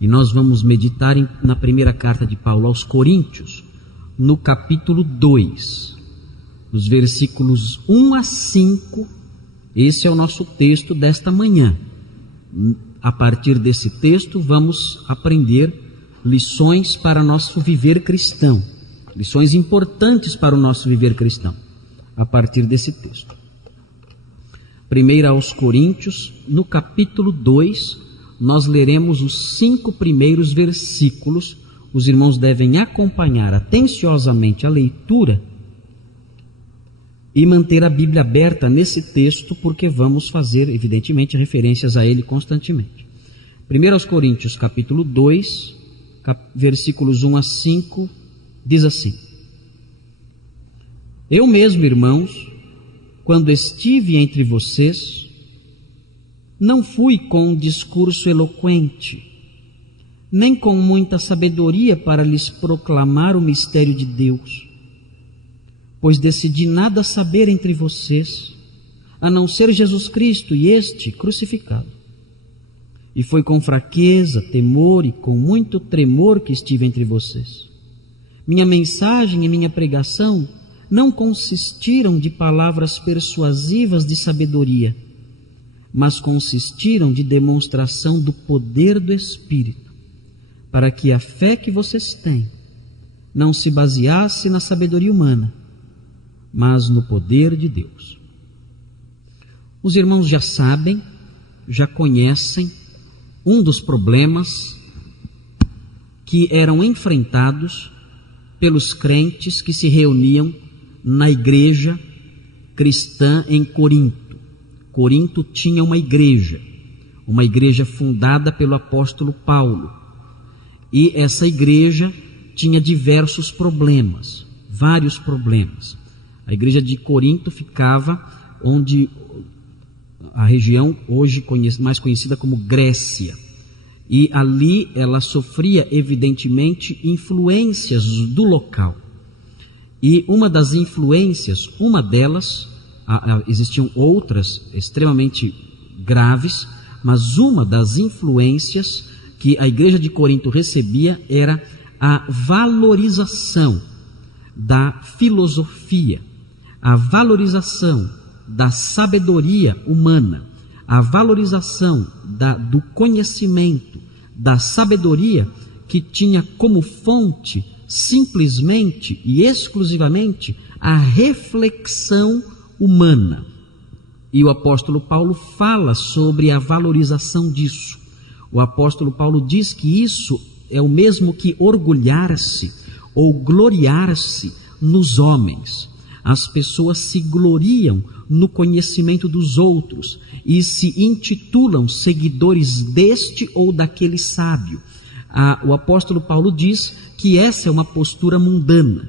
E nós vamos meditar na primeira carta de Paulo aos Coríntios, no capítulo 2, nos versículos 1 a 5. Esse é o nosso texto desta manhã. A partir desse texto vamos aprender lições para nosso viver cristão, lições importantes para o nosso viver cristão, a partir desse texto. 1 aos Coríntios, no capítulo 2, nós leremos os 5 primeiros versículos. Os irmãos devem acompanhar atenciosamente a leitura e manter a Bíblia aberta nesse texto, porque vamos fazer, evidentemente, referências a ele constantemente. 1 aos Coríntios, capítulo 2, versículos 1 a 5, diz assim: Eu mesmo, irmãos, quando estive entre vocês, não fui com um discurso eloquente, nem com muita sabedoria para lhes proclamar o mistério de Deus, pois decidi nada saber entre vocês, a não ser Jesus Cristo e este crucificado. E foi com fraqueza, temor e com muito tremor que estive entre vocês. Minha mensagem e minha pregação não consistiram de palavras persuasivas de sabedoria, mas consistiram de demonstração do poder do Espírito, para que a fé que vocês têm não se baseasse na sabedoria humana, mas no poder de Deus. Os irmãos já sabem, já conhecem um dos problemas que eram enfrentados pelos crentes que se reuniam na igreja cristã em Corinto. Corinto tinha uma igreja fundada pelo apóstolo Paulo, e essa igreja tinha diversos problemas, vários problemas. A igreja de Corinto ficava onde a região hoje mais conhecida como Grécia, e ali ela sofria evidentemente influências do local, e uma das influências, uma delas, existiam outras extremamente graves, mas uma das influências que a igreja de Corinto recebia era a valorização da filosofia, a valorização da sabedoria humana, a valorização do conhecimento, da sabedoria que tinha como fonte simplesmente e exclusivamente a reflexão humana. E o apóstolo Paulo fala sobre a valorização disso. O apóstolo Paulo diz que isso é o mesmo que orgulhar-se ou gloriar-se nos homens. As pessoas se gloriam no conhecimento dos outros e se intitulam seguidores deste ou daquele sábio. O apóstolo Paulo diz que essa é uma postura mundana,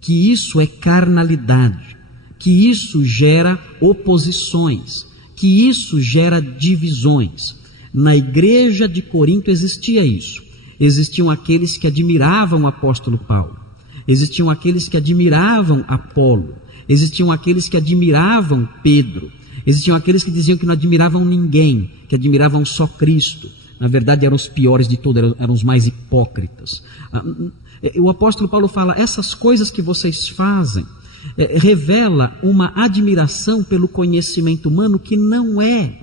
que isso é carnalidade, que isso gera oposições, que isso gera divisões. Na igreja de Corinto existia isso. Existiam aqueles que admiravam o apóstolo Paulo, existiam aqueles que admiravam Apolo, existiam aqueles que admiravam Pedro, existiam aqueles que diziam que não admiravam ninguém, que admiravam só Cristo. Na verdade eram os piores de todos, eram os mais hipócritas. O apóstolo Paulo fala: essas coisas que vocês fazem revela uma admiração pelo conhecimento humano que não é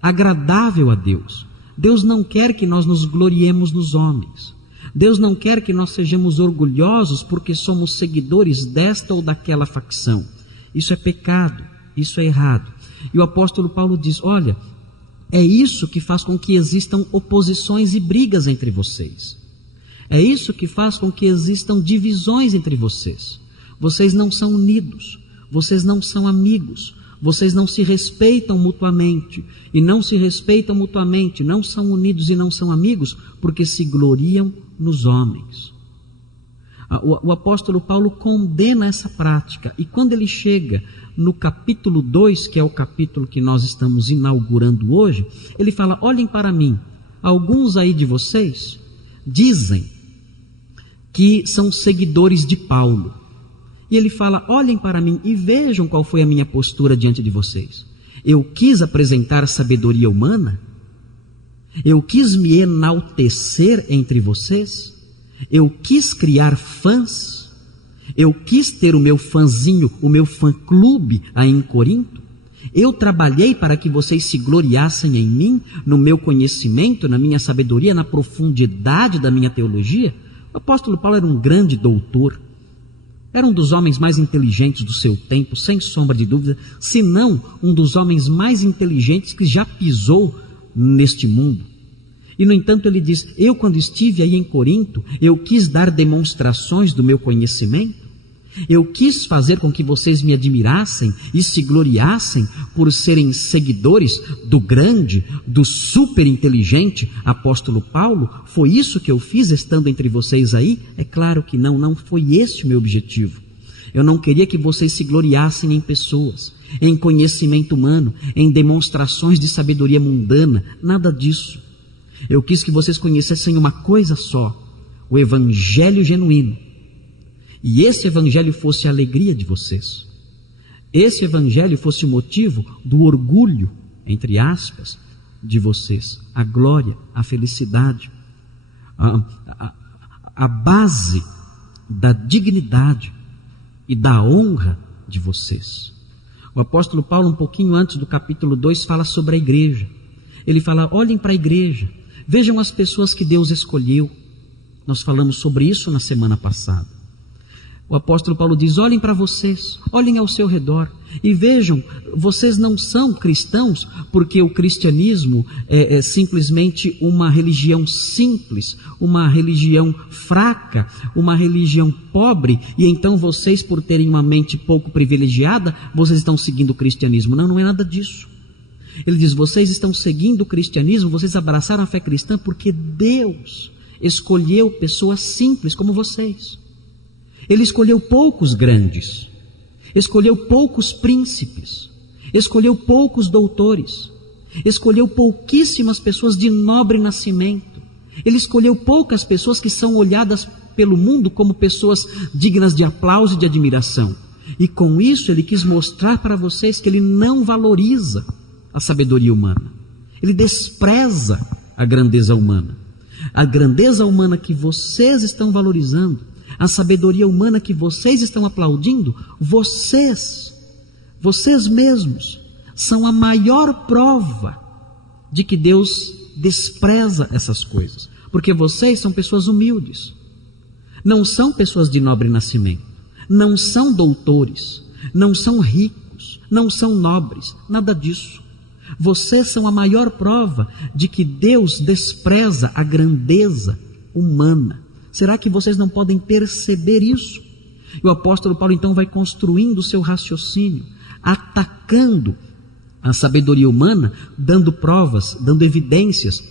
agradável a Deus. Deus não quer que nós nos gloriemos nos homens. Deus não quer que nós sejamos orgulhosos porque somos seguidores desta ou daquela facção. Isso é pecado, isso é errado. E o apóstolo Paulo diz: olha, é isso que faz com que existam oposições e brigas entre vocês. É isso que faz com que existam divisões entre vocês. Vocês não são unidos, vocês não são amigos, vocês não se respeitam mutuamente, e não se respeitam mutuamente, não são unidos e não são amigos, porque se gloriam nos homens. O apóstolo Paulo condena essa prática, e quando ele chega no capítulo 2, que é o capítulo que nós estamos inaugurando hoje, ele fala: olhem para mim, alguns aí de vocês dizem que são seguidores de Paulo. E ele fala: olhem para mim e vejam qual foi a minha postura diante de vocês. Eu quis apresentar sabedoria humana? Eu quis me enaltecer entre vocês? Eu quis criar fãs? Eu quis ter o meu fãzinho, o meu fã-clube aí em Corinto? Eu trabalhei para que vocês se gloriassem em mim, no meu conhecimento, na minha sabedoria, na profundidade da minha teologia? O apóstolo Paulo era um grande doutor. Era um dos homens mais inteligentes do seu tempo, sem sombra de dúvida, se não um dos homens mais inteligentes que já pisou neste mundo. E no entanto ele diz, eu quando estive aí em Corinto, eu quis dar demonstrações do meu conhecimento, eu quis fazer com que vocês me admirassem e se gloriassem por serem seguidores do grande, do super inteligente apóstolo Paulo. Foi isso que eu fiz estando entre vocês aí? É claro que não foi esse o meu objetivo. Eu não queria que vocês se gloriassem em pessoas, em conhecimento humano, em demonstrações de sabedoria mundana, nada disso. Eu quis que vocês conhecessem uma coisa só, o evangelho genuíno. E esse evangelho fosse a alegria de vocês. Esse evangelho fosse o motivo do orgulho, entre aspas, de vocês. A glória, a felicidade, a base da dignidade e da honra de vocês. O apóstolo Paulo, um pouquinho antes do capítulo 2, fala sobre a igreja. Ele fala, olhem para a igreja, vejam as pessoas que Deus escolheu. Nós falamos sobre isso na semana passada. O apóstolo Paulo diz, olhem para vocês, olhem ao seu redor e vejam, vocês não são cristãos porque o cristianismo é simplesmente uma religião simples, uma religião fraca, uma religião pobre, e então vocês, por terem uma mente pouco privilegiada, vocês estão seguindo o cristianismo. Não é nada disso. Ele diz, vocês estão seguindo o cristianismo, vocês abraçaram a fé cristã porque Deus escolheu pessoas simples como vocês. Ele escolheu poucos grandes, escolheu poucos príncipes, escolheu poucos doutores, escolheu pouquíssimas pessoas de nobre nascimento. Ele escolheu poucas pessoas que são olhadas pelo mundo como pessoas dignas de aplauso e de admiração. E com isso ele quis mostrar para vocês que ele não valoriza a sabedoria humana. Ele despreza a grandeza humana. A grandeza humana que vocês estão valorizando, a sabedoria humana que vocês estão aplaudindo, vocês mesmos, são a maior prova de que Deus despreza essas coisas. Porque vocês são pessoas humildes, não são pessoas de nobre nascimento, não são doutores, não são ricos, não são nobres, nada disso. Vocês são a maior prova de que Deus despreza a grandeza humana. Será que vocês não podem perceber isso? E o apóstolo Paulo então vai construindo o seu raciocínio, atacando a sabedoria humana, dando provas, dando evidências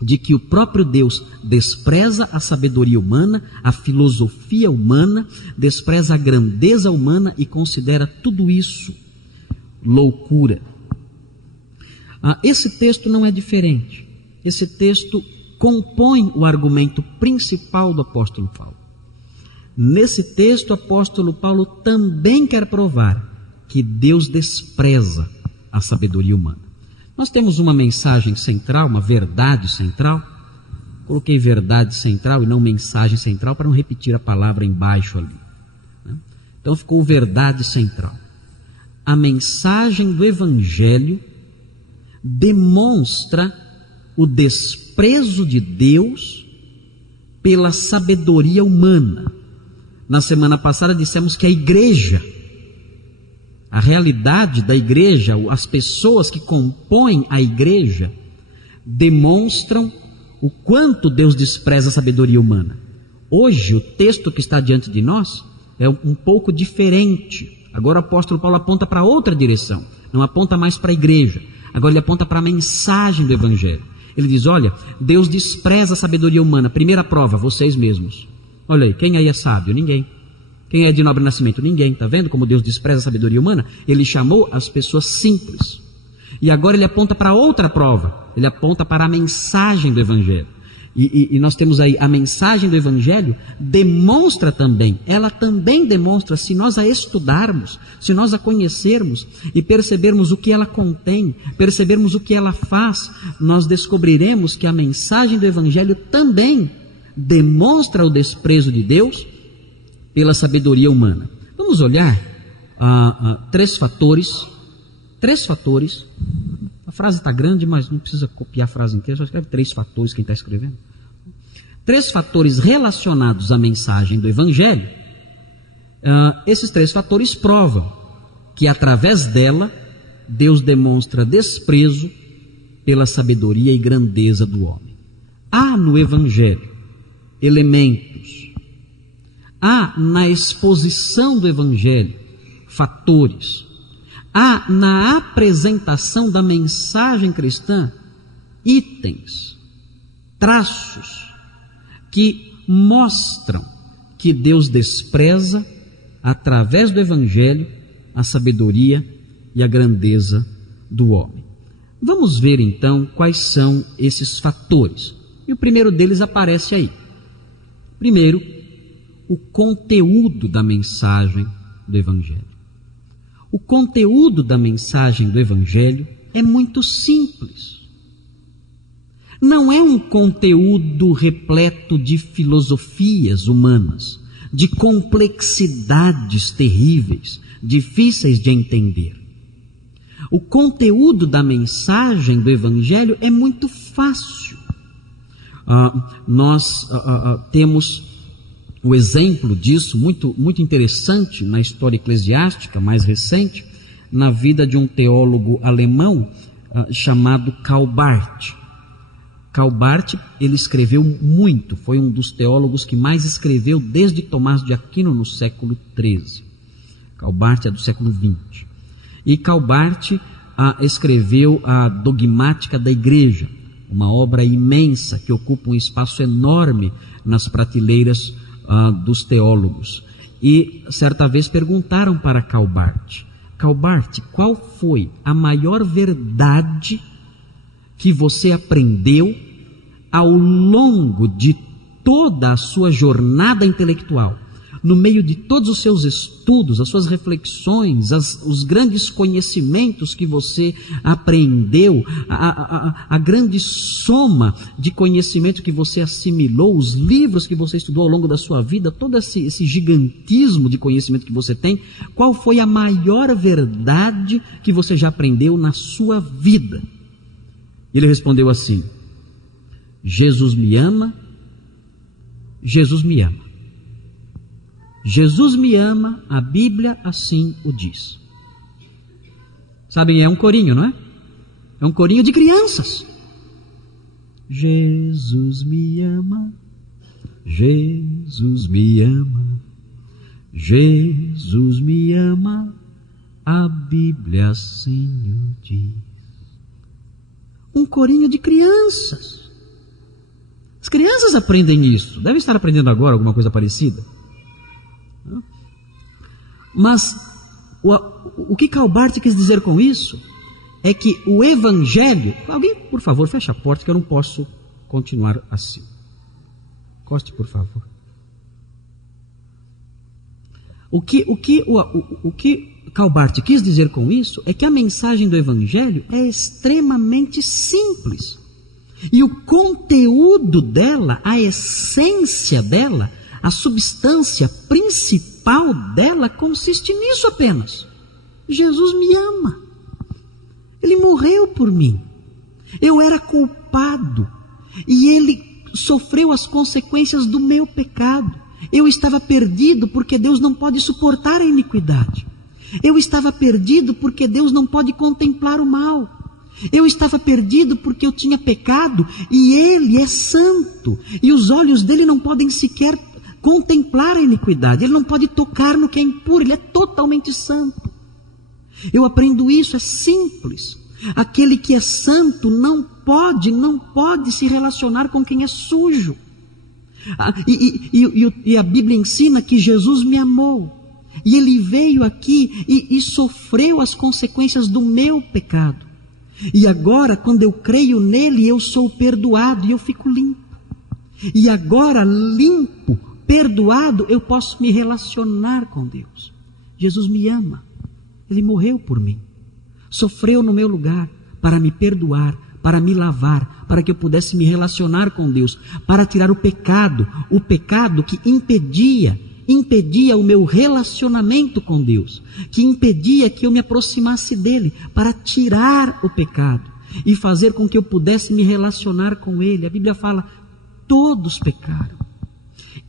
de que o próprio Deus despreza a sabedoria humana, a filosofia humana, despreza a grandeza humana e considera tudo isso loucura. Esse texto não é diferente. Esse texto compõe o argumento principal do apóstolo Paulo. Nesse texto, o apóstolo Paulo também quer provar que Deus despreza a sabedoria humana. Nós temos uma mensagem central, uma verdade central. Coloquei verdade central e não mensagem central para não repetir a palavra embaixo ali. Então ficou verdade central. A mensagem do Evangelho demonstra o desprezo de Deus pela sabedoria humana. Na semana passada dissemos que a igreja, a realidade da igreja, as pessoas que compõem a igreja, demonstram o quanto Deus despreza a sabedoria humana. Hoje, o texto que está diante de nós é um pouco diferente. Agora o apóstolo Paulo aponta para outra direção, não aponta mais para a igreja. Agora ele aponta para a mensagem do Evangelho. Ele diz, olha, Deus despreza a sabedoria humana. Primeira prova, vocês mesmos. Olha aí, quem aí é sábio? Ninguém. Quem é de nobre nascimento? Ninguém. Está vendo como Deus despreza a sabedoria humana? Ele chamou as pessoas simples. E agora ele aponta para outra prova. Ele aponta para a mensagem do Evangelho. E nós temos aí a mensagem do Evangelho, ela também demonstra, se nós a estudarmos, se nós a conhecermos e percebermos o que ela contém, percebermos o que ela faz, nós descobriremos que a mensagem do Evangelho também demonstra o desprezo de Deus pela sabedoria humana. Vamos olhar três fatores. A frase está grande, mas não precisa copiar a frase inteira, só escreve 3 fatores quem está escrevendo. 3 fatores relacionados à mensagem do Evangelho. Esses 3 fatores provam que através dela Deus demonstra desprezo pela sabedoria e grandeza do homem. Há no Evangelho elementos, há na exposição do Evangelho fatores, há na apresentação da mensagem cristã itens, traços que mostram que Deus despreza, através do Evangelho, a sabedoria e a grandeza do homem. Vamos ver então quais são esses fatores. E o primeiro deles aparece aí. Primeiro, o conteúdo da mensagem do Evangelho. O conteúdo da mensagem do Evangelho é muito simples. Não é um conteúdo repleto de filosofias humanas, de complexidades terríveis, difíceis de entender. O conteúdo da mensagem do Evangelho é muito fácil. Nós temos o exemplo disso muito interessante na história eclesiástica mais recente, na vida de um teólogo alemão chamado Karl Barth. Karl Barth, ele escreveu muito, foi um dos teólogos que mais escreveu desde Tomás de Aquino no século XIII. Karl Barth é do século XX. E Karl Barth escreveu a Dogmática da Igreja, uma obra imensa que ocupa um espaço enorme nas prateleiras dos teólogos. E certa vez perguntaram para Karl Barth: qual foi a maior verdade que você aprendeu ao longo de toda a sua jornada intelectual, no meio de todos os seus estudos, as suas reflexões, os grandes conhecimentos que você apreendeu, a grande soma de conhecimento que você assimilou, os livros que você estudou ao longo da sua vida, todo esse gigantismo de conhecimento que você tem, qual foi a maior verdade que você já aprendeu na sua vida? Ele respondeu assim: Jesus me ama, Jesus me ama. Jesus me ama, a Bíblia assim o diz. Sabem, é um corinho, não é? É um corinho de crianças. Jesus me ama, Jesus me ama, Jesus me ama, a Bíblia assim o diz. Um corinho de crianças. As crianças aprendem isso. Devem estar aprendendo agora alguma coisa parecida. Mas o que Karl Barth quis dizer com isso é que o Evangelho... Alguém, por favor, feche a porta, que eu não posso continuar assim. Encoste, por favor. O que Karl Barth quis dizer com isso é que a mensagem do Evangelho é extremamente simples. E o conteúdo dela, a essência dela, a substância principal dela consiste nisso apenas. Jesus me ama. Ele morreu por mim. Eu era culpado e Ele sofreu as consequências do meu pecado. Eu estava perdido porque Deus não pode suportar a iniquidade. Eu estava perdido porque Deus não pode contemplar o mal. Eu estava perdido porque eu tinha pecado e Ele é santo. E os olhos dele não podem sequer contemplar a iniquidade. Ele não pode tocar no que é impuro. Ele é totalmente santo. Eu aprendo isso, é simples. Aquele que é santo não pode se relacionar com quem é sujo. E a Bíblia ensina que Jesus me amou. E Ele veio aqui e sofreu as consequências do meu pecado. E agora, quando eu creio nele, eu sou perdoado e eu fico limpo. E agora, limpo, perdoado, eu posso me relacionar com Deus. Jesus me ama. Ele morreu por mim. Sofreu no meu lugar para me perdoar, para me lavar, para que eu pudesse me relacionar com Deus, para tirar o pecado que impedia o meu relacionamento com Deus, que impedia que eu me aproximasse dele, para tirar o pecado e fazer com que eu pudesse me relacionar com ele. A Bíblia fala: todos pecaram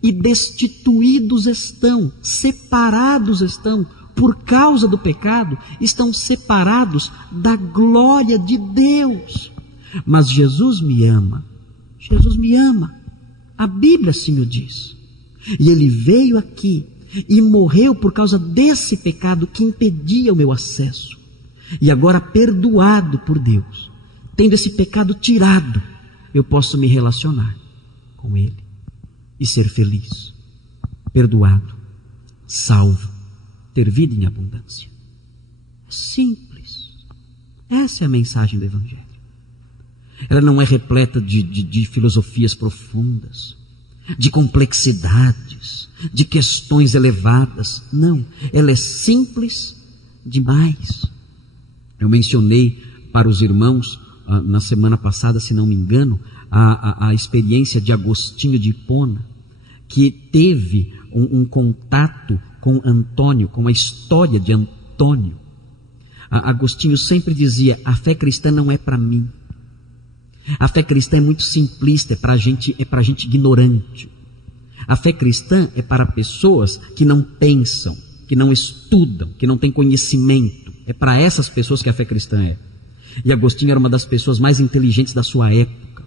e destituídos estão, separados estão, por causa do pecado, estão separados da glória de Deus. Mas Jesus me ama, Jesus me ama, a Bíblia assim o diz. E Ele veio aqui e morreu por causa desse pecado que impedia o meu acesso. E agora, perdoado por Deus, tendo esse pecado tirado, eu posso me relacionar com Ele e ser feliz, perdoado, salvo, ter vida em abundância. É simples. Essa é a mensagem do Evangelho. Ela não é repleta de filosofias profundas, de complexidades, de questões elevadas. Não, ela é simples demais. Eu mencionei para os irmãos, na semana passada, se não me engano, a experiência de Agostinho de Hipona, que teve um contato com Antônio, com a história de Antônio. Agostinho sempre dizia: a fé cristã não é para mim. A fé cristã é muito simplista, é para gente ignorante. A fé cristã é para pessoas que não pensam, que não estudam, que não têm conhecimento. É para essas pessoas que a fé cristã é. E Agostinho era uma das pessoas mais inteligentes da sua época.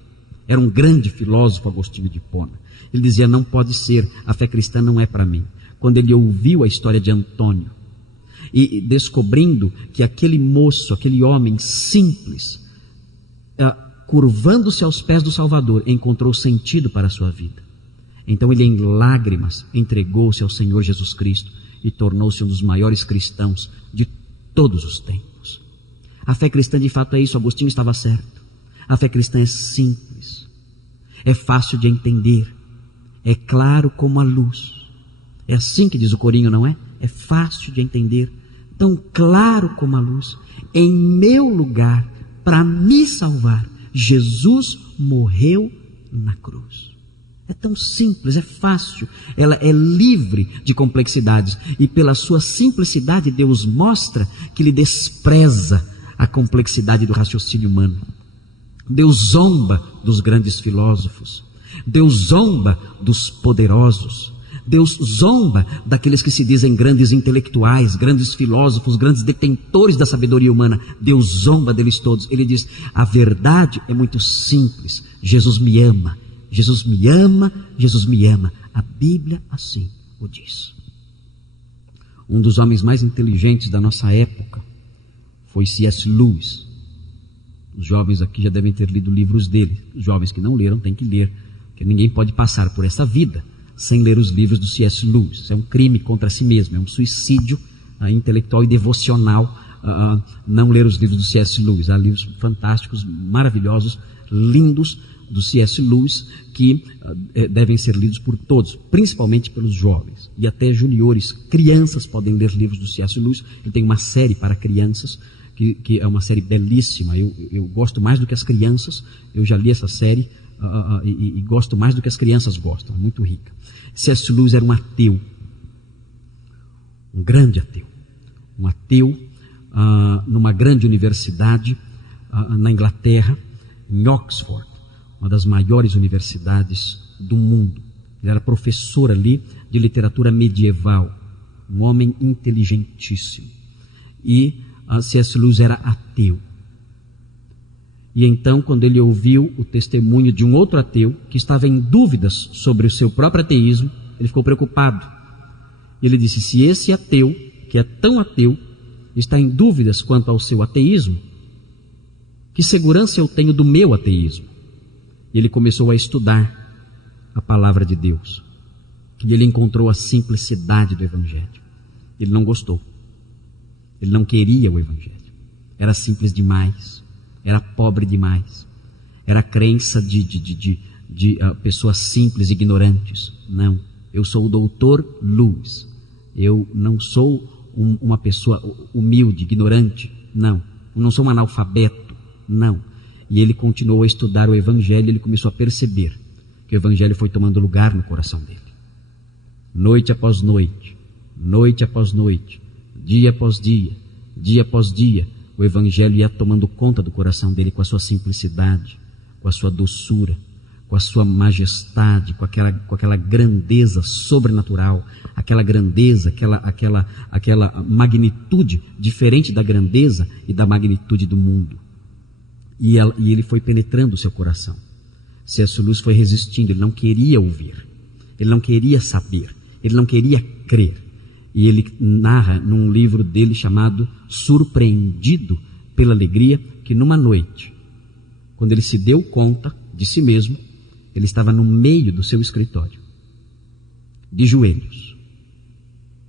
Era um grande filósofo, Agostinho de Hipona. Ele dizia: não pode ser, a fé cristã não é para mim. Quando ele ouviu a história de Antônio, e descobrindo que aquele moço, aquele homem simples, curvando-se aos pés do Salvador, encontrou sentido para a sua vida. Então ele, em lágrimas, entregou-se ao Senhor Jesus Cristo e tornou-se um dos maiores cristãos de todos os tempos. A fé cristã de fato é isso. Agostinho estava certo. A fé cristã é simples, é fácil de entender, é claro como a luz. É assim que diz o corinho, não é? É fácil de entender, tão claro como a luz. Em meu lugar, para me salvar, Jesus morreu na cruz. É tão simples, é fácil, ela é livre de complexidades. E pela sua simplicidade, Deus mostra que Ele despreza a complexidade do raciocínio humano. Deus zomba dos grandes filósofos. Deus zomba dos poderosos. Deus zomba daqueles que se dizem grandes intelectuais, grandes filósofos, grandes detentores da sabedoria humana. Deus zomba deles todos. Ele diz: a verdade é muito simples. Jesus me ama, Jesus me ama, Jesus me ama. A Bíblia assim o diz. Um dos homens mais inteligentes da nossa época foi C.S. Lewis. Os jovens aqui já devem ter lido livros dele. Os jovens que não leram têm que ler, porque ninguém pode passar por essa vida sem ler os livros do C.S. Lewis. Isso é um crime contra si mesmo, é um suicídio intelectual e devocional não ler os livros do C.S. Lewis. Há livros fantásticos, maravilhosos, lindos do C.S. Lewis que devem ser lidos por todos, principalmente pelos jovens e até juniores. Crianças podem ler livros do C.S. Lewis. Ele tem uma série para crianças que é uma série belíssima. Eu gosto mais do que as crianças. Eu já li essa série e gosto mais do que as crianças gostam. Muito rica. C.S. Lewis era um ateu, um grande ateu, um ateu numa grande universidade na Inglaterra, em Oxford, uma das maiores universidades do mundo. Ele era professor ali de literatura medieval, um homem inteligentíssimo. E C.S. Lewis era ateu. E então, quando ele ouviu o testemunho de um outro ateu que estava em dúvidas sobre o seu próprio ateísmo, ele ficou preocupado. Ele disse: se esse ateu, que é tão ateu, está em dúvidas quanto ao seu ateísmo, que segurança eu tenho do meu ateísmo? E ele começou a estudar a palavra de Deus. E ele encontrou a simplicidade do Evangelho. Ele não gostou. Ele não queria o Evangelho. Era simples demais. Era pobre demais. Era crença de de pessoas simples, ignorantes. Não, eu sou o doutor Lewis. Eu não sou uma pessoa humilde, ignorante. Não, eu não sou um analfabeto. Não. E ele continuou a estudar o Evangelho, ele começou a perceber que o Evangelho foi tomando lugar no coração dele. Noite após noite, noite após noite, dia após dia, dia após dia, o Evangelho ia tomando conta do coração dele com a sua simplicidade, com a sua doçura, com a sua majestade, com aquela grandeza sobrenatural, aquela grandeza, aquela magnitude diferente da grandeza e da magnitude do mundo. E ele foi penetrando o seu coração. C.S. Lewis foi resistindo, ele não queria ouvir, ele não queria saber, ele não queria crer. E ele narra num livro dele chamado Surpreendido pela Alegria, que numa noite, quando ele se deu conta de si mesmo, ele estava no meio do seu escritório, de joelhos,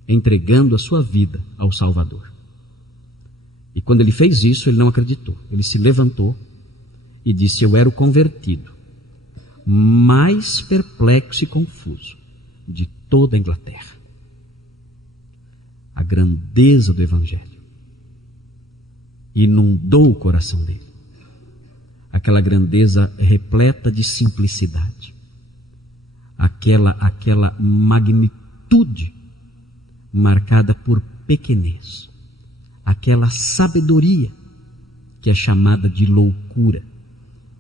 entregando a sua vida ao Salvador. E quando ele fez isso, ele não acreditou. Ele se levantou e disse: eu era o convertido mais perplexo e confuso de toda a Inglaterra. A grandeza do Evangelho inundou o coração dele. Aquela grandeza repleta de simplicidade. Aquela magnitude marcada por pequenez. Aquela sabedoria que é chamada de loucura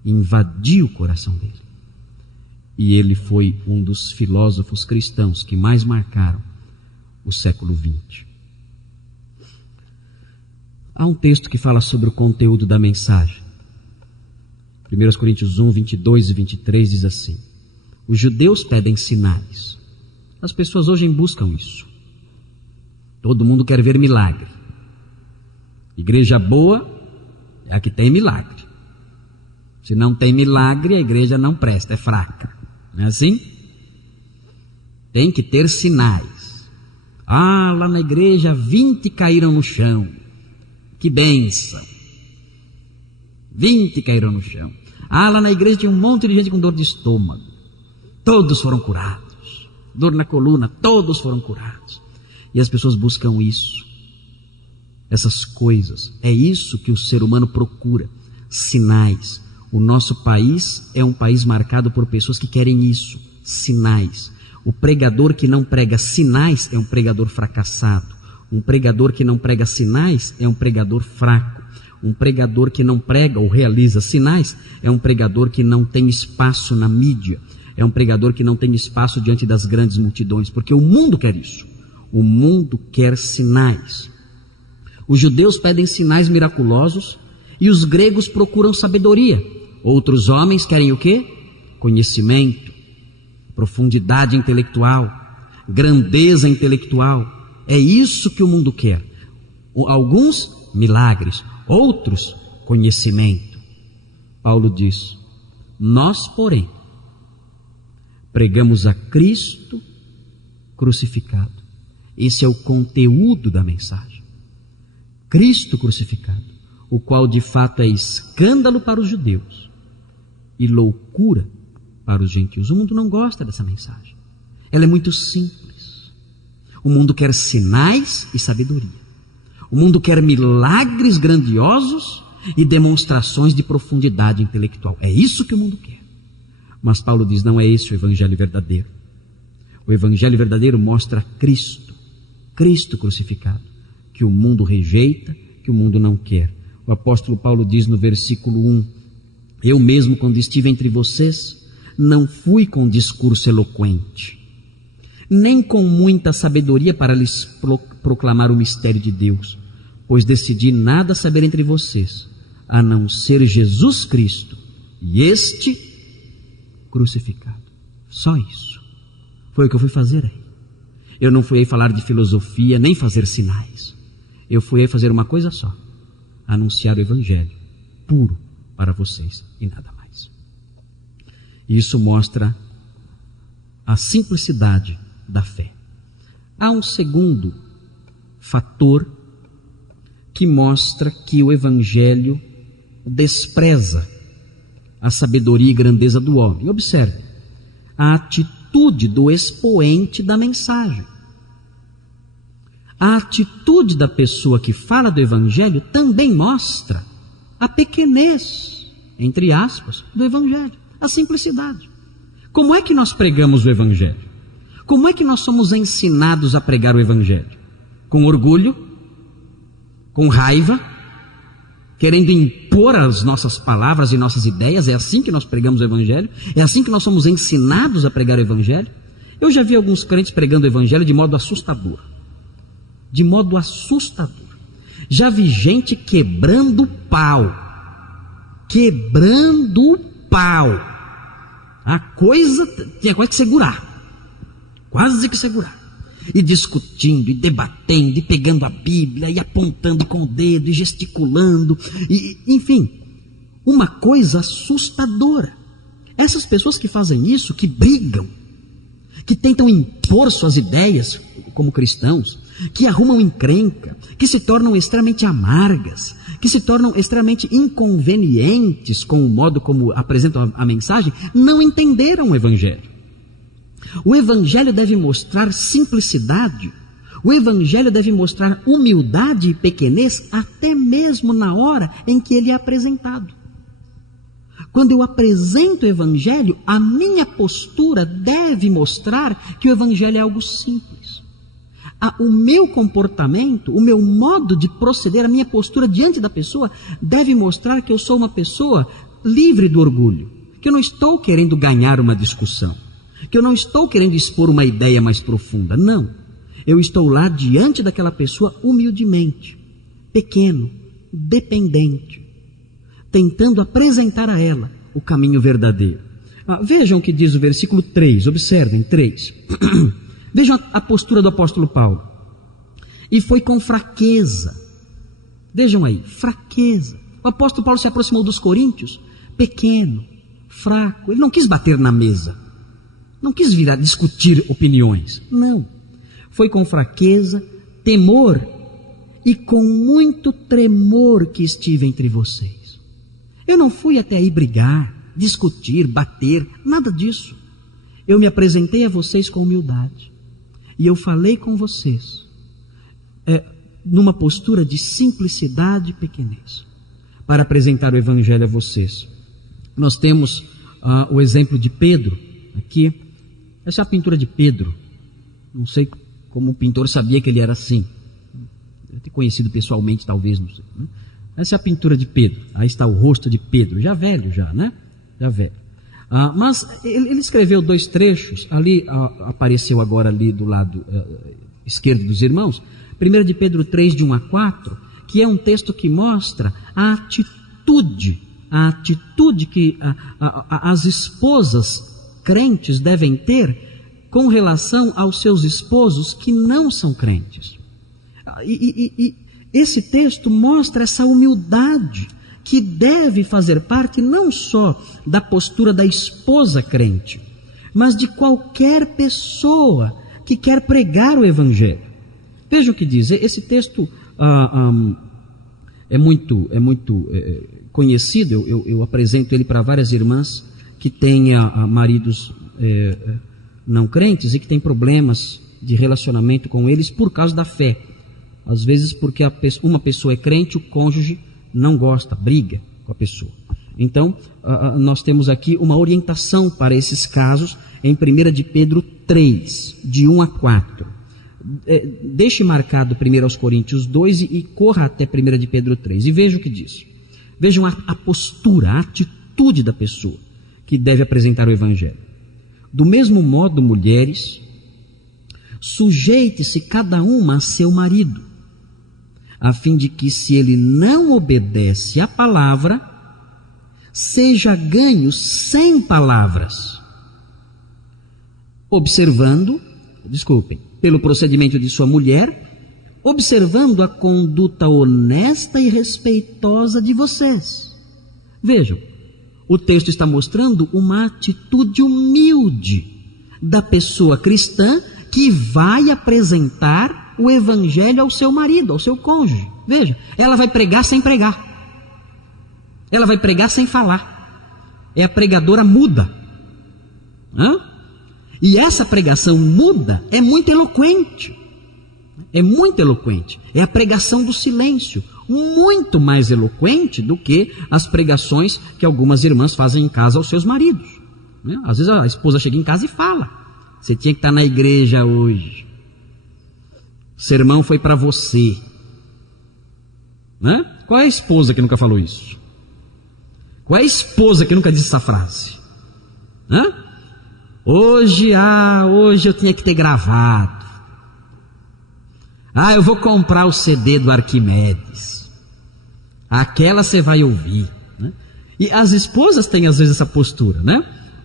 invadiu o coração dele. E ele foi um dos filósofos cristãos que mais marcaram o século XX. Há um texto que fala sobre o conteúdo da mensagem. 1 Coríntios 1, 22 e 23 diz assim: os judeus pedem sinais. As pessoas hoje buscam isso. Todo mundo quer ver milagre. Igreja boa é a que tem milagre. Se não tem milagre, a igreja não presta, é fraca. Não é assim? Tem que ter sinais. Lá na igreja 20 caíram no chão. Que bênção. 20 caíram no chão. Lá na igreja tinha um monte de gente com dor de estômago. Todos foram curados. Dor na coluna, todos foram curados. E as pessoas buscam isso. Essas coisas. É isso que o ser humano procura. Sinais. O nosso país é um país marcado por pessoas que querem isso. Sinais. O pregador que não prega sinais é um pregador fracassado. Um pregador que não prega sinais é um pregador fraco. Um pregador que não prega ou realiza sinais é um pregador que não tem espaço na mídia. É um pregador que não tem espaço diante das grandes multidões. Porque o mundo quer isso. O mundo quer sinais. Os judeus pedem sinais miraculosos e os gregos procuram sabedoria. Outros homens querem o quê? Conhecimento, profundidade intelectual, grandeza intelectual. É isso que o mundo quer. Alguns, milagres. Outros, conhecimento. Paulo diz: nós, porém, pregamos a Cristo crucificado. Esse é o conteúdo da mensagem. Cristo crucificado, o qual de fato é escândalo para os judeus e loucura para os gentios. O mundo não gosta dessa mensagem. Ela é muito simples. O mundo quer sinais e sabedoria. O mundo quer milagres grandiosos e demonstrações de profundidade intelectual. É isso que o mundo quer. Mas Paulo diz: não é esse o evangelho verdadeiro. O evangelho verdadeiro mostra Cristo, Cristo crucificado, que o mundo rejeita, que o mundo não quer. O apóstolo Paulo diz no versículo 1: eu mesmo, quando estive entre vocês, não fui com discurso eloquente, nem com muita sabedoria para lhes proclamar o mistério de Deus, pois decidi nada saber entre vocês, a não ser Jesus Cristo e este crucificado. Só isso. Foi o que eu fui fazer aí. Eu não fui aí falar de filosofia, nem fazer sinais. Eu fui aí fazer uma coisa só: anunciar o evangelho puro para vocês e nada mais. Isso mostra a simplicidade da fé. Há um segundo fator que mostra que o evangelho despreza a sabedoria e grandeza do homem. Observe a atitude do expoente da mensagem. A atitude da pessoa que fala do Evangelho também mostra a pequenez, entre aspas, do Evangelho, a simplicidade. Como é que nós pregamos o Evangelho? Como é que nós somos ensinados a pregar o Evangelho? Com orgulho? Com raiva? Querendo impor as nossas palavras e nossas ideias? É assim que nós pregamos o Evangelho? É assim que nós somos ensinados a pregar o Evangelho? Eu já vi alguns crentes pregando o Evangelho de modo assustador. De modo assustador. Já vi gente quebrando pau. Quebrando pau. A coisa tinha quase que segurar. Quase que segurar. E discutindo, e debatendo, e pegando a Bíblia, e apontando com o dedo, e gesticulando, e, enfim, uma coisa assustadora. Essas pessoas que fazem isso, que brigam, que tentam impor suas ideias como cristãos, que arrumam encrenca, que se tornam extremamente amargas, que se tornam extremamente inconvenientes com o modo como apresentam a mensagem, não entenderam o Evangelho. O Evangelho deve mostrar simplicidade, o Evangelho deve mostrar humildade e pequenez até mesmo na hora em que ele é apresentado. Quando eu apresento o Evangelho, a minha postura deve mostrar que o Evangelho é algo simples. O meu comportamento, o meu modo de proceder, a minha postura diante da pessoa deve mostrar que eu sou uma pessoa livre do orgulho, que eu não estou querendo ganhar uma discussão, que eu não estou querendo expor uma ideia mais profunda. Não, eu estou lá diante daquela pessoa humildemente, pequeno, dependente, tentando apresentar a ela o caminho verdadeiro. Vejam o que diz o versículo 3, observem, 3. Vejam a postura do apóstolo Paulo. E foi com fraqueza. Vejam aí, fraqueza. O apóstolo Paulo se aproximou dos coríntios, pequeno, fraco. Ele não quis bater na mesa. Não quis vir a discutir opiniões. Não. Foi com fraqueza, temor e com muito tremor que estive entre vocês. Eu não fui até aí brigar, discutir, bater, nada disso. Eu me apresentei a vocês com humildade. E eu falei com vocês numa postura de simplicidade e pequenez, para apresentar o Evangelho a vocês. Nós temos o exemplo de Pedro aqui. Essa é a pintura de Pedro. Não sei como o pintor sabia que ele era assim. Deve ter conhecido pessoalmente, talvez, não sei. Né? Essa é a pintura de Pedro. Aí está o rosto de Pedro, já velho, né? Já velho. Mas ele escreveu 2 trechos, ali apareceu agora ali do lado esquerdo dos irmãos, 1 de Pedro 3, de 1 a 4, que é um texto que mostra a atitude que as esposas crentes devem ter com relação aos seus esposos que não são crentes. E esse texto mostra essa humildade que deve fazer parte não só da postura da esposa crente, mas de qualquer pessoa que quer pregar o Evangelho. Veja o que diz, esse texto é muito conhecido, eu apresento ele para várias irmãs que têm maridos não crentes e que têm problemas de relacionamento com eles por causa da fé. Às vezes porque uma pessoa é crente, o cônjuge não gosta, briga com a pessoa. Então, nós temos aqui uma orientação para esses casos em 1 de Pedro 3, de 1 a 4. Deixe marcado 1 aos Coríntios 2 e corra até 1 de Pedro 3. E veja o que diz. Vejam a postura, a atitude da pessoa que deve apresentar o Evangelho. Do mesmo modo, mulheres, sujeite-se cada uma a seu marido, a fim de que, se ele não obedece à palavra, seja ganho sem palavras, pelo procedimento de sua mulher, observando a conduta honesta e respeitosa de vocês. Vejam, o texto está mostrando uma atitude humilde da pessoa cristã que vai apresentar o Evangelho ao seu marido, ao seu cônjuge. Veja, ela vai pregar sem pregar. Ela vai pregar sem falar. é a pregadora muda. E essa pregação muda é muito eloquente. É muito eloquente. É a pregação do silêncio. Muito mais eloquente do que as pregações que algumas irmãs fazem em casa aos seus maridos. Às vezes a esposa chega em casa e fala: você tinha que estar na igreja hoje. O sermão foi para você. Qual é a esposa que nunca falou isso? Qual é a esposa que nunca disse essa frase? Hoje eu tinha que ter gravado. Eu vou comprar o CD do Arquimedes. Aquela você vai ouvir. E as esposas têm às vezes essa postura,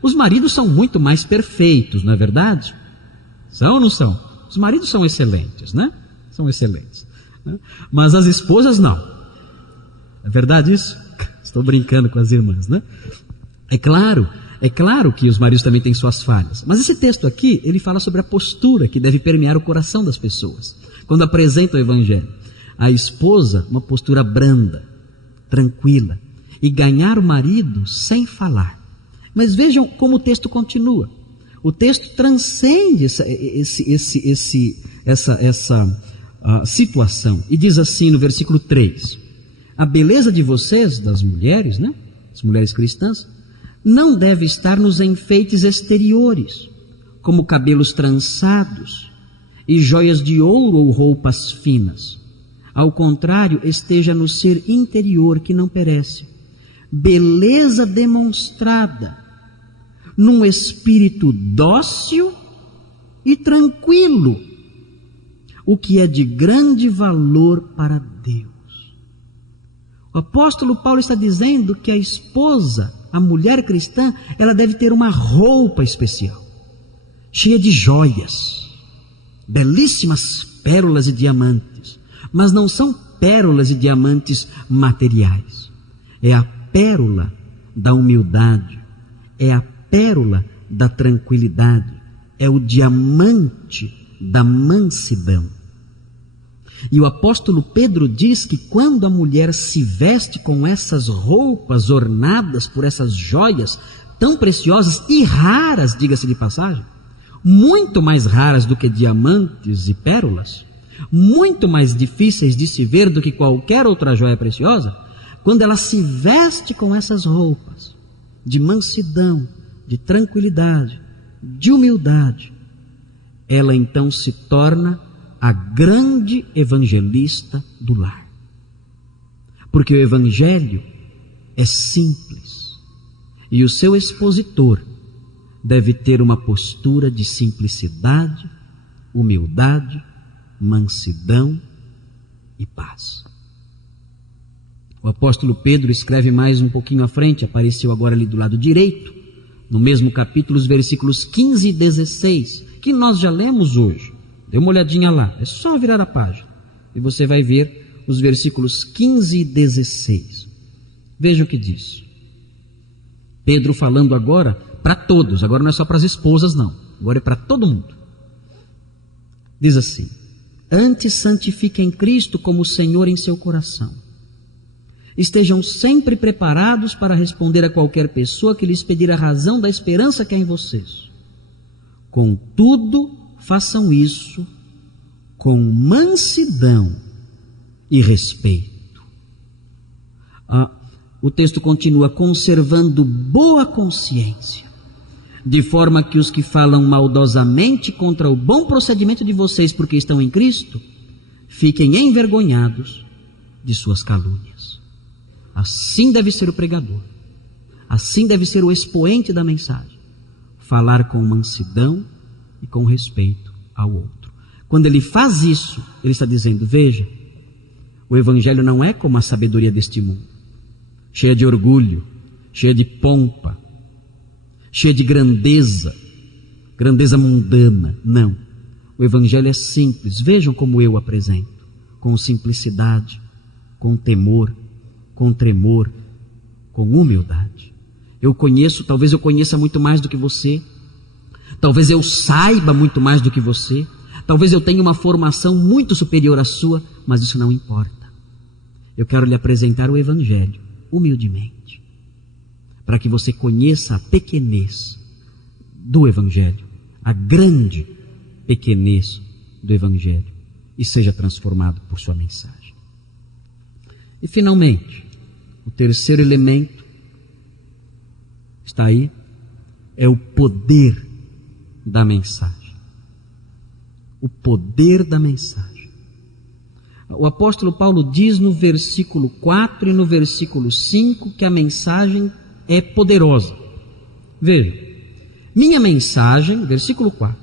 Os maridos são muito mais perfeitos, não é verdade? São ou não são? Os maridos são excelentes, São excelentes. Mas as esposas não. É verdade isso? Estou brincando com as irmãs, É claro que os maridos também têm suas falhas. Mas esse texto aqui, ele fala sobre a postura que deve permear o coração das pessoas quando apresenta o Evangelho. A esposa, uma postura branda, tranquila, e ganhar o marido sem falar. Mas vejam como o texto continua. O texto transcende essa situação e diz assim no versículo 3: a beleza de vocês, das mulheres, as mulheres cristãs, não deve estar nos enfeites exteriores, como cabelos trançados e joias de ouro ou roupas finas. Ao contrário, esteja no ser interior que não perece, beleza demonstrada num espírito dócil e tranquilo, o que é de grande valor para Deus. O apóstolo Paulo está dizendo que a esposa, a mulher cristã, ela deve ter uma roupa especial, cheia de joias, belíssimas pérolas e diamantes, mas não são pérolas e diamantes materiais. É a pérola da humildade, é a pérola da tranquilidade, é o diamante da mansidão. E o apóstolo Pedro diz que quando a mulher se veste com essas roupas ornadas por essas joias tão preciosas e raras, diga-se de passagem, muito mais raras do que diamantes e pérolas, muito mais difíceis de se ver do que qualquer outra joia preciosa, quando ela se veste com essas roupas de mansidão, de tranquilidade, de humildade, ela então se torna a grande evangelista do lar. Porque o evangelho é simples e o seu expositor deve ter uma postura de simplicidade, humildade, mansidão e paz. O apóstolo Pedro escreve mais um pouquinho à frente, apareceu agora ali do lado direito, no mesmo capítulo, os versículos 15 e 16, que nós já lemos hoje. Dê uma olhadinha lá, é só virar a página e você vai ver os versículos 15 e 16. Veja o que diz. Pedro falando agora para todos, agora não é só para as esposas não, agora é para todo mundo. Diz assim: antes santifiquem Cristo como Senhor em seu coração. Estejam sempre preparados para responder a qualquer pessoa que lhes pedir a razão da esperança que há em vocês. Contudo, façam isso com mansidão e respeito. O texto continua: conservando boa consciência, de forma que os que falam maldosamente contra o bom procedimento de vocês porque estão em Cristo, fiquem envergonhados de suas calúnias. Assim deve ser o pregador, assim deve ser o expoente da mensagem, falar com mansidão e com respeito ao outro. Quando ele faz isso, ele está dizendo: veja, o evangelho não é como a sabedoria deste mundo, cheia de orgulho, cheia de pompa, cheia de grandeza mundana. Não, o evangelho é simples. Vejam como eu apresento, com simplicidade, com temor, com tremor, com humildade. Talvez eu conheça muito mais do que você, talvez eu saiba muito mais do que você, talvez eu tenha uma formação muito superior à sua, mas isso não importa. Eu quero lhe apresentar o evangelho humildemente, para que você conheça a pequenez do Evangelho, a grande pequenez do Evangelho, e seja transformado por sua mensagem. E finalmente, o terceiro elemento está aí, é o poder da mensagem. O poder da mensagem. O apóstolo Paulo diz no versículo 4 e no versículo 5 que a mensagem é poderosa. Veja, minha mensagem, versículo 4,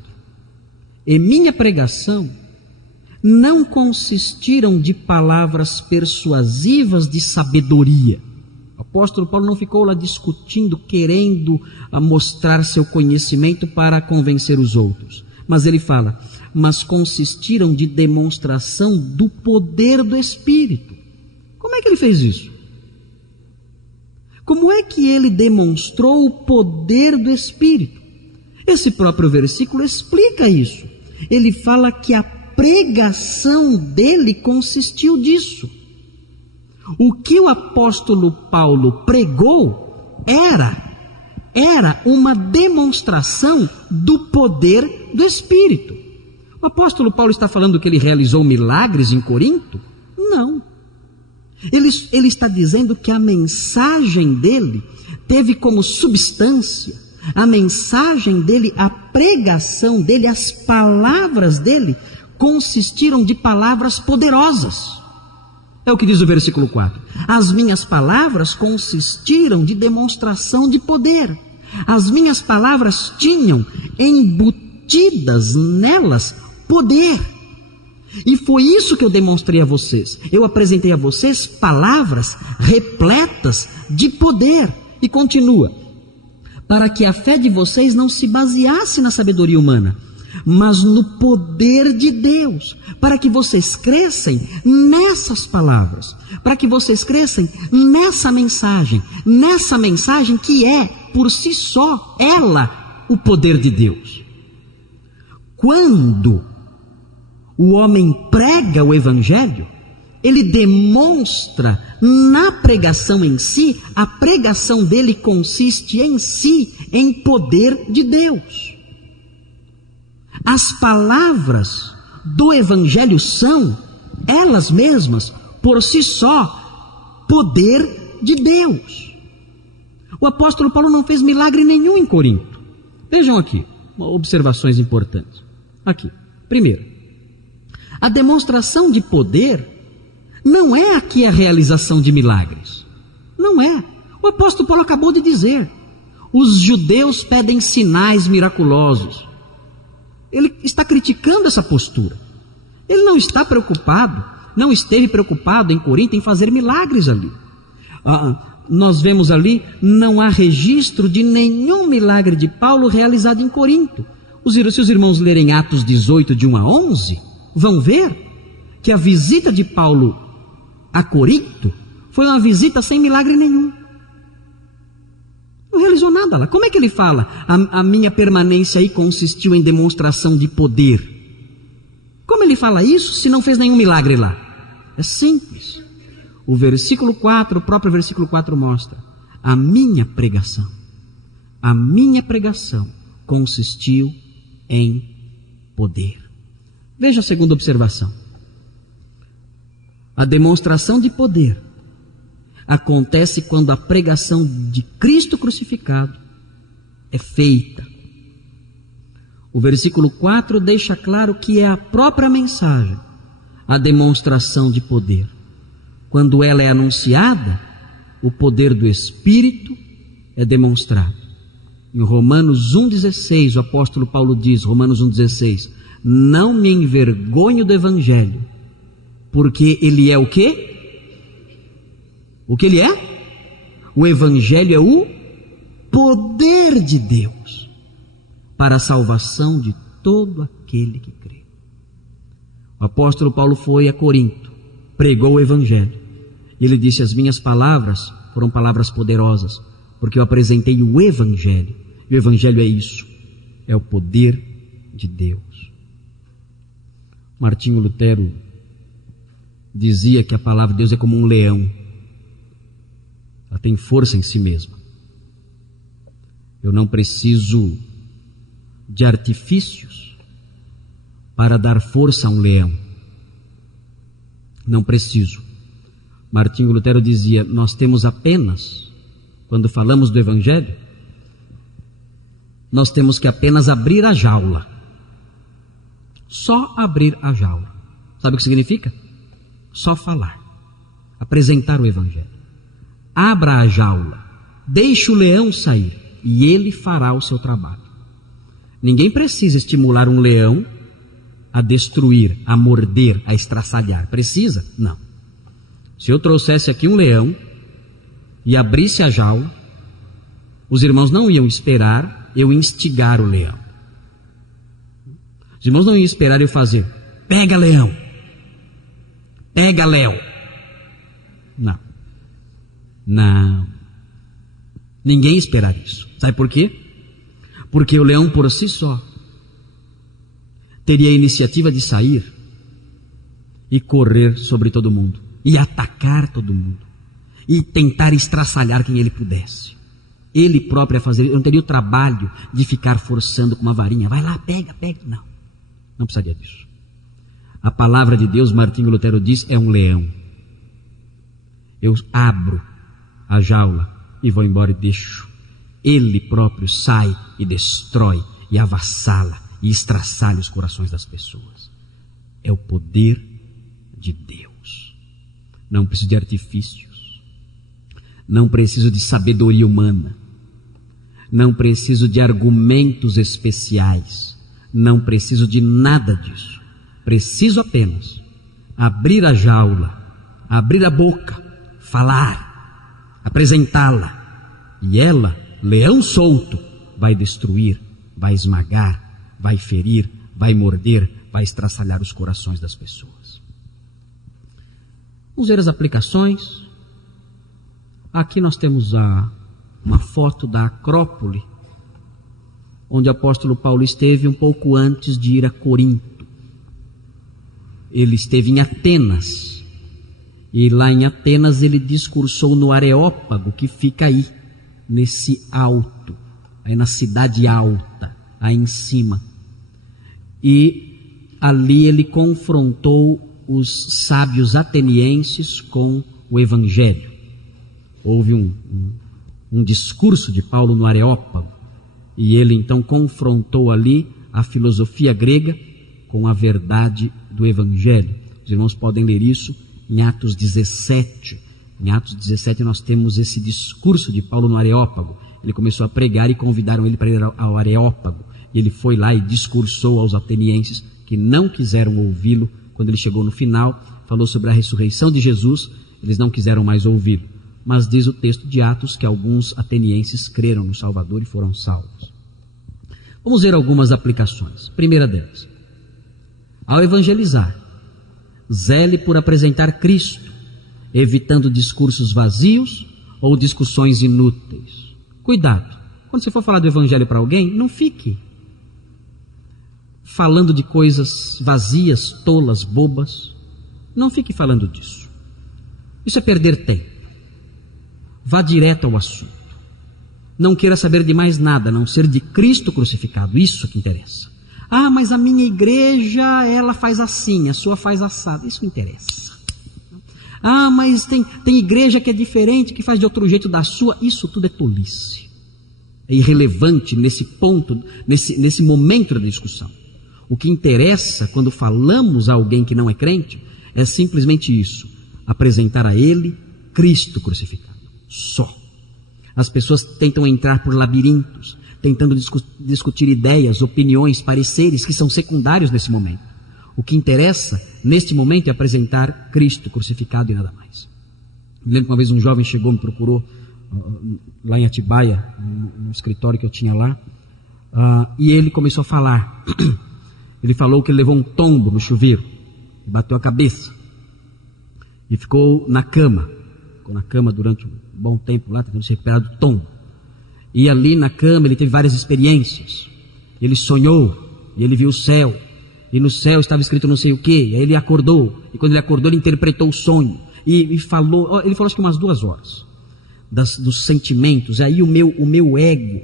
e minha pregação não consistiram de palavras persuasivas de sabedoria. O apóstolo Paulo não ficou lá discutindo, querendo mostrar seu conhecimento para convencer os outros. Mas ele fala, mas consistiram de demonstração do poder do Espírito. Como é que ele fez isso? Como é que ele demonstrou o poder do Espírito? Esse próprio versículo explica isso. Ele fala que a pregação dele consistiu disso. O que o apóstolo Paulo pregou era uma demonstração do poder do Espírito. O apóstolo Paulo está falando que ele realizou milagres em Corinto? Não. Ele está dizendo que a mensagem dele teve como substância, a mensagem dele, a pregação dele, as palavras dele consistiram de palavras poderosas. É o que diz o versículo 4. As minhas palavras consistiram de demonstração de poder. As minhas palavras tinham embutidas nelas poder. E foi isso que eu demonstrei a vocês. Eu apresentei a vocês palavras repletas de poder. E continua. Para que a fé de vocês não se baseasse na sabedoria humana, mas no poder de Deus, para que vocês crescem nessas palavras, para que vocês crescem nessa mensagem que é, por si só, ela, o poder de Deus. Quando o homem prega o Evangelho, ele demonstra na pregação em si, a pregação dele consiste em si, em poder de Deus. As palavras do Evangelho são, elas mesmas, por si só, poder de Deus. O apóstolo Paulo não fez milagre nenhum em Corinto. Vejam aqui, observações importantes. Aqui, primeiro, a demonstração de poder não é aqui a realização de milagres. Não é. O apóstolo Paulo acabou de dizer, os judeus pedem sinais miraculosos. Ele está criticando essa postura. Ele não está preocupado, não esteve preocupado em Corinto em fazer milagres ali. Nós vemos ali, não há registro de nenhum milagre de Paulo realizado em Corinto. Se os irmãos lerem Atos 18, de 1 a 11, vão ver que a visita de Paulo a Corinto foi uma visita sem milagre nenhum. Não realizou nada lá. Como é que ele fala? A minha permanência aí consistiu em demonstração de poder. Como ele fala isso se não fez nenhum milagre lá? É simples. O versículo 4, o próprio versículo 4 mostra. A minha pregação consistiu em poder. Veja a segunda observação. A demonstração de poder acontece quando a pregação de Cristo crucificado é feita. O versículo 4 deixa claro que é a própria mensagem a demonstração de poder. Quando ela é anunciada, o poder do Espírito é demonstrado. Em Romanos 1,16, o apóstolo Paulo diz, Romanos 1,16, não me envergonho do Evangelho, porque ele é o quê? O que ele é? O Evangelho é o poder de Deus para a salvação de todo aquele que crê. O apóstolo Paulo foi a Corinto, pregou o Evangelho. E ele disse, as minhas palavras foram palavras poderosas, porque eu apresentei o Evangelho. E o Evangelho é isso, é o poder de Deus. Martinho Lutero dizia que a palavra de Deus é como um leão. Ela tem força em si mesma. Eu não preciso de artifícios para dar força a um leão. Não preciso. Martinho Lutero dizia, nós temos apenas, quando falamos do Evangelho, nós temos que apenas abrir a jaula. Só abrir a jaula. Sabe o que significa? Só falar. Apresentar o Evangelho. Abra a jaula. Deixe o leão sair. E ele fará o seu trabalho. Ninguém precisa estimular um leão a destruir, a morder, a estraçalhar. Precisa? Não. Se eu trouxesse aqui um leão e abrisse a jaula, os irmãos não iam esperar eu instigar o leão. Os irmãos não iam esperar eu fazer, pega leão, pega Léo. Não. Não. Ninguém ia esperar isso. Sabe por quê? Porque o leão por si só teria a iniciativa de sair e correr sobre todo mundo, e atacar todo mundo, e tentar estraçalhar quem ele pudesse. Ele próprio ia fazer, ele não teria o trabalho de ficar forçando com uma varinha, vai lá, pega, pega. Não, não precisaria disso. A palavra de Deus, Martinho Lutero diz, é um leão. Eu abro a jaula e vou embora e deixo. Ele próprio sai e destrói, e avassala, e estraçalha os corações das pessoas. É o poder de Deus. Não preciso de artifícios. Não preciso de sabedoria humana. Não preciso de argumentos especiais. Não preciso de nada disso. Preciso apenas abrir a jaula, abrir a boca, falar, apresentá-la. E ela, leão solto, vai destruir, vai esmagar, vai ferir, vai morder, vai estraçalhar os corações das pessoas. Vamos ver as aplicações. Aqui nós temos uma foto da Acrópole, onde o apóstolo Paulo esteve um pouco antes de ir a Corinto. Ele esteve em Atenas, e lá em Atenas ele discursou no Areópago, que fica aí, nesse alto, aí na cidade alta, aí em cima. E ali ele confrontou os sábios atenienses com o Evangelho. Houve um discurso de Paulo no Areópago, e ele então confrontou ali a filosofia grega com a verdade do Evangelho. Os irmãos podem ler isso em Atos 17. Em Atos 17 nós temos esse discurso de Paulo no Areópago. Ele começou a pregar e convidaram ele para ir ao Areópago. E ele foi lá e discursou aos atenienses que não quiseram ouvi-lo. Quando ele chegou no final, falou sobre a ressurreição de Jesus, eles não quiseram mais ouvi-lo. Mas diz o texto de Atos que alguns atenienses creram no Salvador e foram salvos. Vamos ver algumas aplicações. Primeira delas, ao evangelizar, zele por apresentar Cristo, evitando discursos vazios ou discussões inúteis. Cuidado, quando você for falar do Evangelho para alguém, não fique falando de coisas vazias, tolas, bobas. Não fique falando disso. Isso é perder tempo. Vá direto ao assunto. Não queira saber de mais nada, a não ser de Cristo crucificado. Isso que interessa. Ah, mas a minha igreja, ela faz assim, a sua faz assado. Isso interessa. Ah, mas tem igreja que é diferente, que faz de outro jeito da sua. Isso tudo é tolice. É irrelevante nesse ponto, nesse momento da discussão. O que interessa quando falamos a alguém que não é crente é simplesmente isso: apresentar a ele Cristo crucificado. Só. As pessoas tentam entrar por labirintos, tentando discutir ideias, opiniões, pareceres que são secundários nesse momento. O que interessa neste momento é apresentar Cristo crucificado e nada mais. Me lembro que uma vez um jovem chegou, me procurou lá em Atibaia, no escritório que eu tinha lá, e ele começou a falar. Ele falou que ele levou um tombo no chuveiro, bateu a cabeça e ficou na cama. Ficou na cama durante um bom tempo lá, tentando se recuperar do tombo. E ali na cama ele teve várias experiências. Ele sonhou, e ele viu o céu, e no céu estava escrito não sei o que. Aí ele acordou, e quando ele acordou ele interpretou o sonho, e falou, ele falou acho que umas 2 horas, dos sentimentos. E aí o meu ego,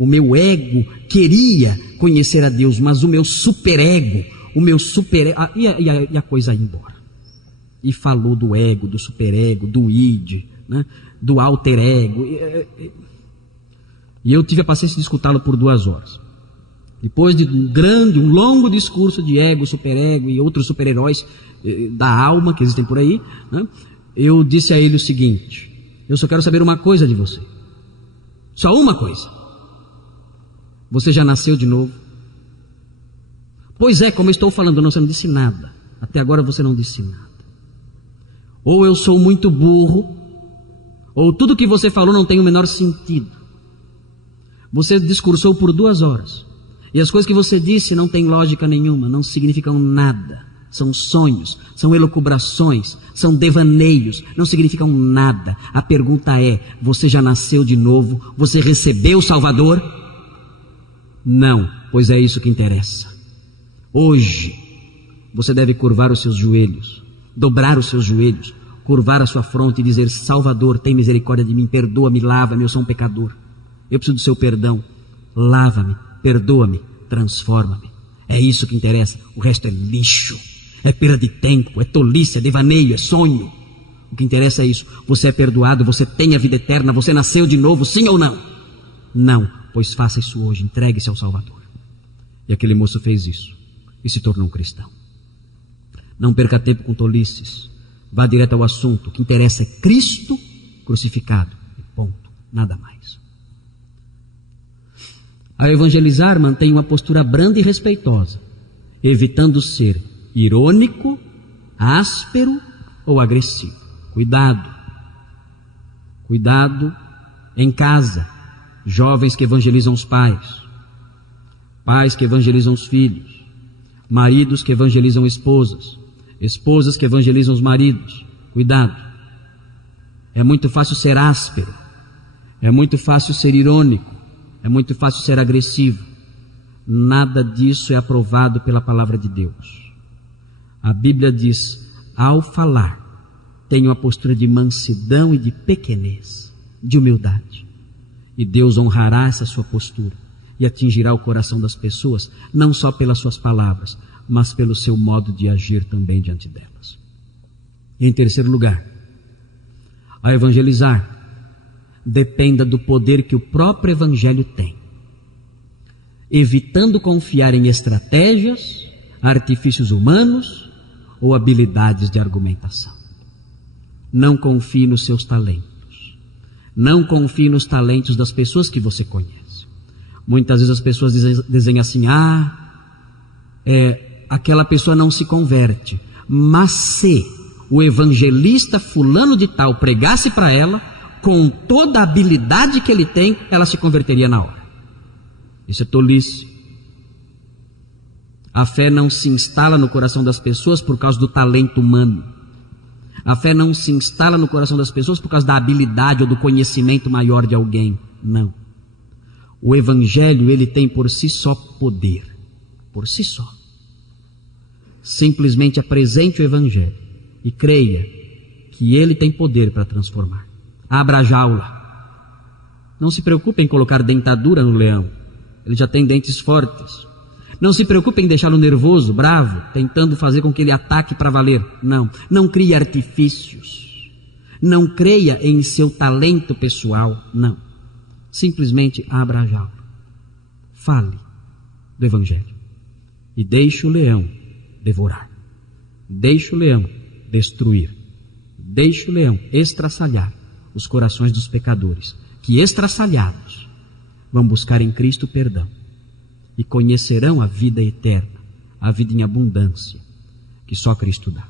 O meu ego queria conhecer a Deus, mas o meu superego, e a coisa ia embora. E falou do ego, do superego, do id, né, do alter ego. E eu tive a paciência de escutá-lo por 2 horas. Depois de um longo discurso de ego, superego e outros super-heróis da alma que existem por aí, né, eu disse a ele o seguinte: eu só quero saber uma coisa de você. Só uma coisa. Você já nasceu de novo? Pois é, como eu estou falando, você não disse nada. Até agora você não disse nada. Ou eu sou muito burro, ou tudo que você falou não tem o menor sentido. Você discursou por 2 horas. E as coisas que você disse não têm lógica nenhuma, não significam nada. São sonhos, são elucubrações, são devaneios, não significam nada. A pergunta é: você já nasceu de novo? Você recebeu o Salvador? Não, pois é isso que interessa. Hoje, você deve curvar os seus joelhos, dobrar os seus joelhos, curvar a sua fronte e dizer: Salvador, tem misericórdia de mim, perdoa-me, lava-me, eu sou um pecador. Eu preciso do seu perdão. Lava-me, perdoa-me, transforma-me. É isso que interessa, o resto é lixo, é perda de tempo, é tolice, é devaneio, é sonho. O que interessa é isso: você é perdoado, você tem a vida eterna, você nasceu de novo, sim ou não? Não, pois faça isso hoje, entregue-se ao Salvador. E aquele moço fez isso e se tornou um cristão. Não perca tempo com tolices, vá direto ao assunto. O que interessa é Cristo crucificado, e ponto, nada mais. A evangelizar, mantém uma postura branda e respeitosa, evitando ser irônico, áspero ou agressivo. Cuidado em casa, jovens que evangelizam os pais, pais que evangelizam os filhos, maridos que evangelizam esposas, esposas que evangelizam os maridos. Cuidado. É muito fácil ser áspero, é muito fácil ser irônico, é muito fácil ser agressivo. Nada disso é aprovado pela palavra de Deus. A Bíblia diz: ao falar, tenha uma postura de mansidão e de pequenez, de humildade. E Deus honrará essa sua postura e atingirá o coração das pessoas, não só pelas suas palavras, mas pelo seu modo de agir também diante delas. E em terceiro lugar, a evangelizar, dependa do poder que o próprio Evangelho tem, evitando confiar em estratégias, artifícios humanos ou habilidades de argumentação. Não confie nos seus talentos, não confie nos talentos das pessoas que você conhece. Muitas vezes as pessoas dizem assim: aquela pessoa não se converte, mas se o evangelista fulano de tal pregasse para ela, com toda a habilidade que ele tem, ela se converteria na hora. Isso é tolice. A fé não se instala no coração das pessoas por causa do talento humano. A fé não se instala no coração das pessoas por causa da habilidade ou do conhecimento maior de alguém. Não. O Evangelho, ele tem por si só poder. Por si só. Simplesmente apresente o Evangelho e creia que ele tem poder para transformar. Abra a jaula. Não se preocupe em colocar dentadura no leão. Ele já tem dentes fortes. Não se preocupe em deixá-lo nervoso, bravo, tentando fazer com que ele ataque para valer. Não. Não crie artifícios. Não creia em seu talento pessoal. Não. Simplesmente abra a jaula. Fale do Evangelho. E deixe o leão devorar. Deixe o leão destruir. Deixe o leão estraçalhar os corações dos pecadores, que estraçalhados vão buscar em Cristo perdão e conhecerão a vida eterna, a vida em abundância que só Cristo dá.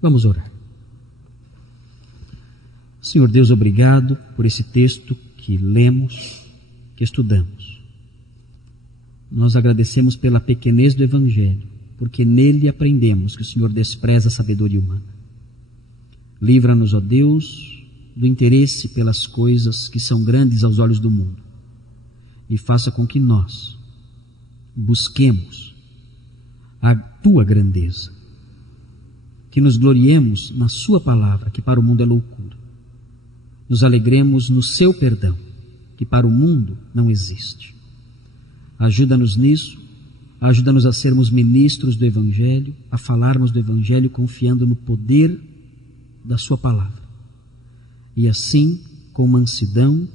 Vamos orar. Senhor Deus, obrigado por esse texto que lemos, que estudamos. Nós agradecemos pela pequenez do Evangelho, porque nele aprendemos que o Senhor despreza a sabedoria humana. Livra-nos, ó Deus, do interesse pelas coisas que são grandes aos olhos do mundo e faça com que nós busquemos a Tua grandeza, que nos gloriemos na Sua palavra, que para o mundo é loucura, nos alegremos no Seu perdão que para o mundo não existe. Ajuda-nos nisso, ajuda-nos a sermos ministros do Evangelho, a falarmos do Evangelho confiando no poder da Sua palavra. E assim, com mansidão,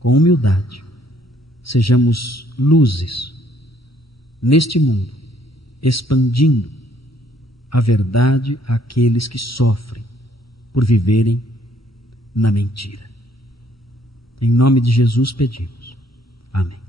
com humildade, sejamos luzes neste mundo, expandindo a verdade àqueles que sofrem por viverem na mentira. Em nome de Jesus pedimos. Amém.